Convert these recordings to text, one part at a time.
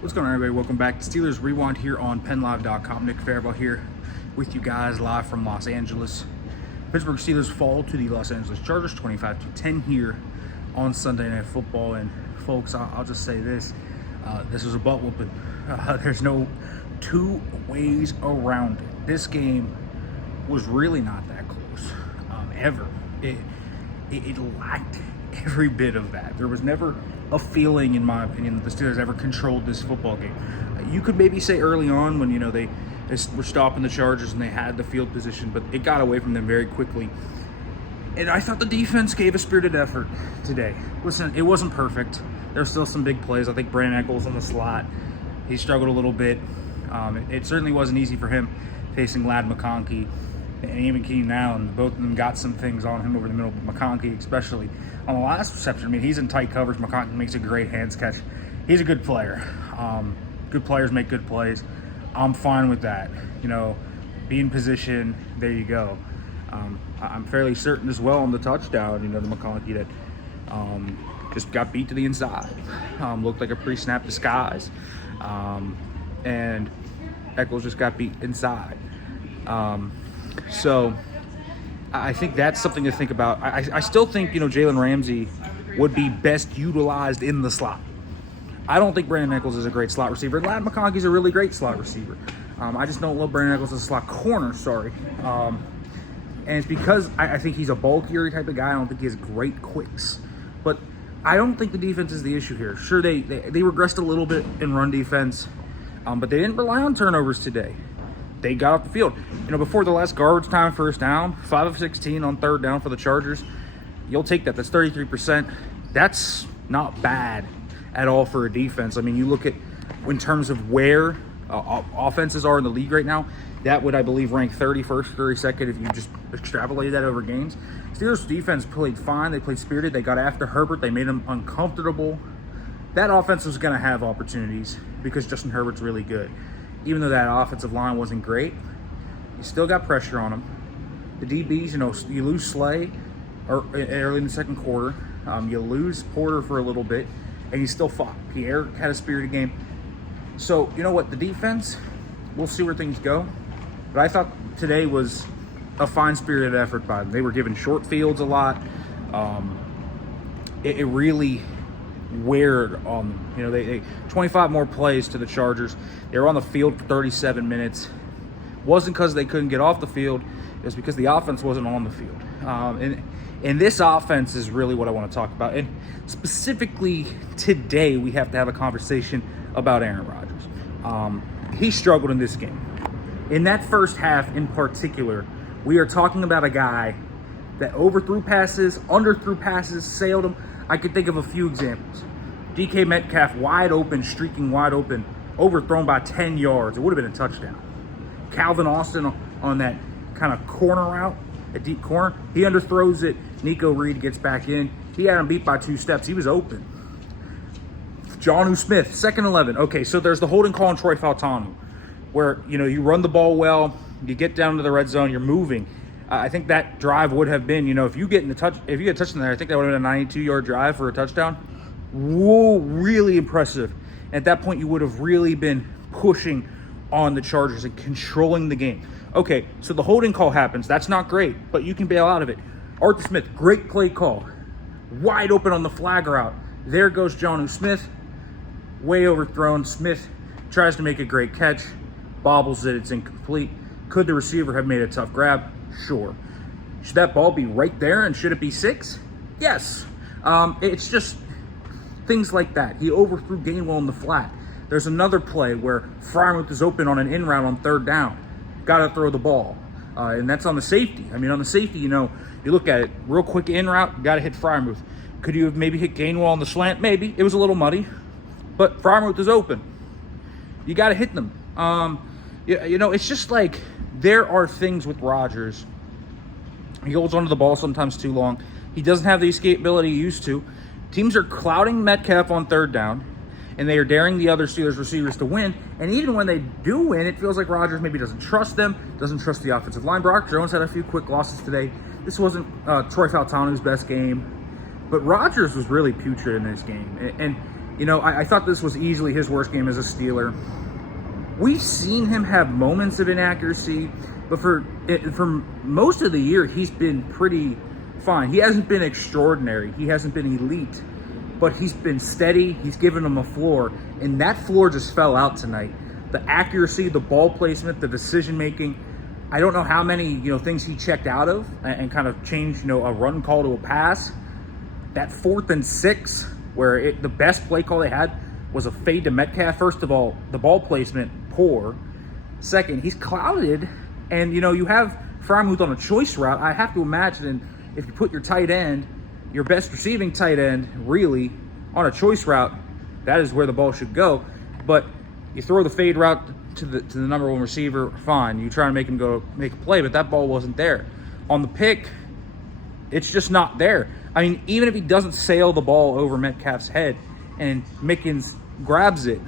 What's going on, everybody? Welcome back to Steelers Rewind here on PennLive.com. Nick Farabaugh here with you guys live from Los Angeles. Pittsburgh Steelers fall to the Los Angeles Chargers 25-10 here on Sunday Night Football. And folks, I'll just say this. This was a butt whooping. There's no two ways around it. This game was really not that close, ever. It lacked every bit of that. There was never a feeling, in my opinion, that the Steelers ever controlled this football game. You could maybe say early on when, they were stopping the Chargers and they had the field position, but it got away from them very quickly. And I thought the defense gave a spirited effort today. Listen, it wasn't perfect. There's still some big plays. I think Brandon Echols in the slot, he struggled a little bit. It certainly wasn't easy for him facing Ladd McConkey and even Keenan Allen. Both of them got some things on him over the middle, but McConkey especially. On the last reception, I mean, he's in tight coverage. McConkey makes a great hands catch. He's a good player. Good players make good plays. I'm fine with that. Be in position, there you go. I'm fairly certain as well on the touchdown, the McConkey that just got beat to the inside. Looked like a pre-snap disguise. And Echols just got beat inside. So I think that's something to think about. I still think, Jalen Ramsey would be best utilized in the slot. I don't think Brandon Echols is a great slot receiver. Ladd McConkey's a really great slot receiver. I just don't love Brandon Echols as a slot corner, and it's because I think he's a bulkier type of guy. I don't think he has great quicks. But I don't think the defense is the issue here. Sure, they regressed a little bit in run defense, but they didn't rely on turnovers today. They got off the field. Before the last garbage time first down, 5 of 16 on third down for the Chargers. You'll take that. That's 33%. That's not bad at all for a defense. I mean, you look at, in terms of where offenses are in the league right now, that would, I believe, rank 31st, 32nd if you just extrapolate that over games. Steelers defense played fine. They played spirited. They got after Herbert. They made him uncomfortable. That offense was going to have opportunities because Justin Herbert's really good. Even though that offensive line wasn't great, you still got pressure on them. The DBs, you lose Slay early in the second quarter. You lose Porter for a little bit, and you still fought. Pierre had a spirited game. So, you know what? The defense, we'll see where things go. But I thought today was a fine-spirited effort by them. They were given short fields a lot. It really weird on them. They 25 more plays to the Chargers. They were on the field for 37 minutes. Wasn't because they couldn't get off the field. It was because the offense wasn't on the field. And this offense is really what I want to talk about. And specifically today, we have to have a conversation about Aaron Rodgers. He struggled in this game. In that first half in particular, we are talking about a guy that overthrew passes, underthrew passes, sailed them. I could think of a few examples. DK Metcalf wide open, streaking wide open, overthrown by 10 yards. It would have been a touchdown. Calvin Austin on that kind of corner route, a deep corner. He underthrows it. Nico Reed gets back in. He had him beat by 2 steps. He was open. Jonnu Smith, 2nd and 11. Okay, so there's the holding call on Troy Fautanu where, you run the ball well, you get down to the red zone, you're moving. I think that drive would have been, if you get a touchdown there, I think that would have been a 92-yard drive for a touchdown. Whoa, really impressive. At that point, you would have really been pushing on the Chargers and controlling the game. Okay, so the holding call happens. That's not great, but you can bail out of it. Arthur Smith, great play call. Wide open on the flag route. There goes Jonnu Smith. Way overthrown. Smith tries to make a great catch. Bobbles it. It's incomplete. Could the receiver have made a tough grab? Sure. Should that ball be right there and should it be 6? Yes. It's just things like that. He overthrew Gainwell in the flat. There's another play where Freiermuth is open on an in route on third down. Got to throw the ball. And that's on the safety. I mean, on the safety, you look at it. Real quick in route, got to hit Freiermuth. Could you have maybe hit Gainwell on the slant? Maybe. It was a little muddy. But Freiermuth is open. You got to hit them. It's just like there are things with Rodgers. He holds onto the ball sometimes too long. He doesn't have the escapability he used to. Teams are clouding Metcalf on third down, and they are daring the other Steelers receivers to win. And even when they do win, it feels like Rodgers maybe doesn't trust them, doesn't trust the offensive line. Brock Jones had a few quick losses today. This wasn't Troy Fautanu's best game, but Rodgers was really putrid in this game. And You know, I thought this was easily his worst game as a Steeler. We've seen him have moments of inaccuracy, but for most of the year, he's been pretty fine. He hasn't been extraordinary. He hasn't been elite, but he's been steady. He's given him a floor, and that floor just fell out tonight. The accuracy, the ball placement, the decision-making. I don't know how many, things he checked out of and kind of changed, a run call to a pass. That 4th and 6, where the best play call they had was a fade to Metcalf. First of all, the ball placement, poor. Second, he's clouded, and, you have Farabaugh on a choice route. I have to imagine if you put your tight end, your best receiving tight end, really, on a choice route, that is where the ball should go. But you throw the fade route to the number 1 receiver, fine. You try to make him go make a play, but that ball wasn't there. On the pick, it's just not there. I mean, even if he doesn't sail the ball over Metcalf's head and Mickens grabs it,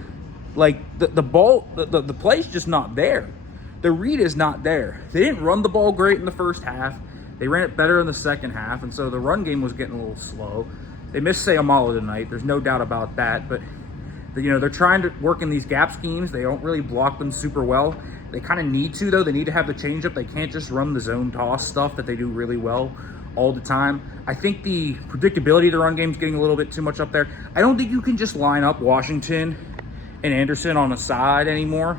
like the ball, the play's just not there. The read is not there. They didn't run the ball great in the first half. They ran it better in the second half, and so the run game was getting a little slow. They missed Sayamala tonight. There's no doubt about that, but they're trying to work in these gap schemes. They don't really block them super well. They kind of need to, though. They need to have the changeup. They can't just run the zone toss stuff that they do really well all the time. I think the predictability of the run game is getting a little bit too much up there. I don't think you can just line up Washington and Anderson on a side anymore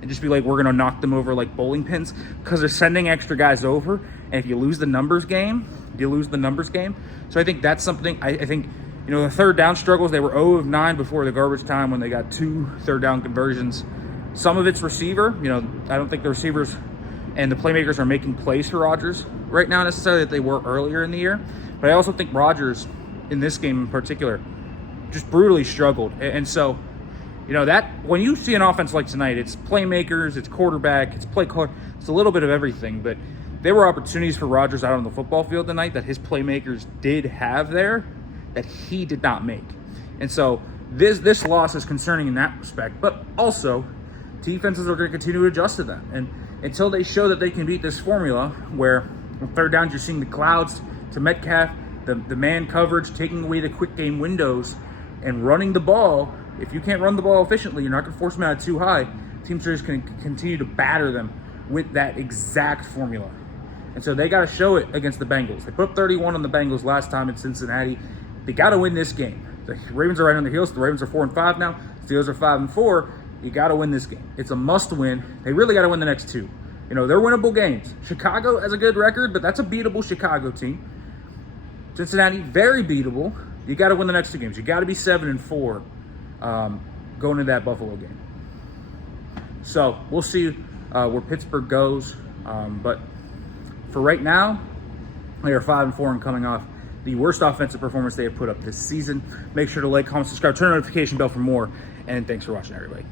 and just be like, we're going to knock them over like bowling pins, because they're sending extra guys over. And if you lose the numbers game, you lose the numbers game. So I think that's something. I think, the third down struggles, they were 0 of 9 before the garbage time when they got 2 third down conversions. Some of it's receiver. I don't think the receivers and the playmakers are making plays for Rodgers right now necessarily that they were earlier in the year. But I also think Rodgers, in this game in particular, just brutally struggled. And so, that when you see an offense like tonight, it's playmakers, it's quarterback, it's play caller, it's a little bit of everything. But there were opportunities for Rodgers out on the football field tonight that his playmakers did have there that he did not make. And so this loss is concerning in that respect. But also, defenses are going to continue to adjust to that. And until they show that they can beat this formula where on third downs you're seeing the clouds to Metcalf, the man coverage, taking away the quick game windows, and running the ball. If you can't run the ball efficiently, you're not going to force them out too high. Teams are just going to continue to batter them with that exact formula. And so they got to show it against the Bengals. They put up 31 on the Bengals last time in Cincinnati. They got to win this game. The Ravens are right on their heels. The Ravens are 4-5 now. The Steelers are 5-4. You got to win this game. It's a must-win. They really got to win the next 2. They're winnable games. Chicago has a good record, but that's a beatable Chicago team. Cincinnati, very beatable. You got to win the next 2 games. You got to be 7-4 going into that Buffalo game. So we'll see where Pittsburgh goes. But for right now, they are 5-4 and coming off the worst offensive performance they have put up this season. Make sure to like, comment, subscribe, turn on the notification bell for more. And thanks for watching, everybody.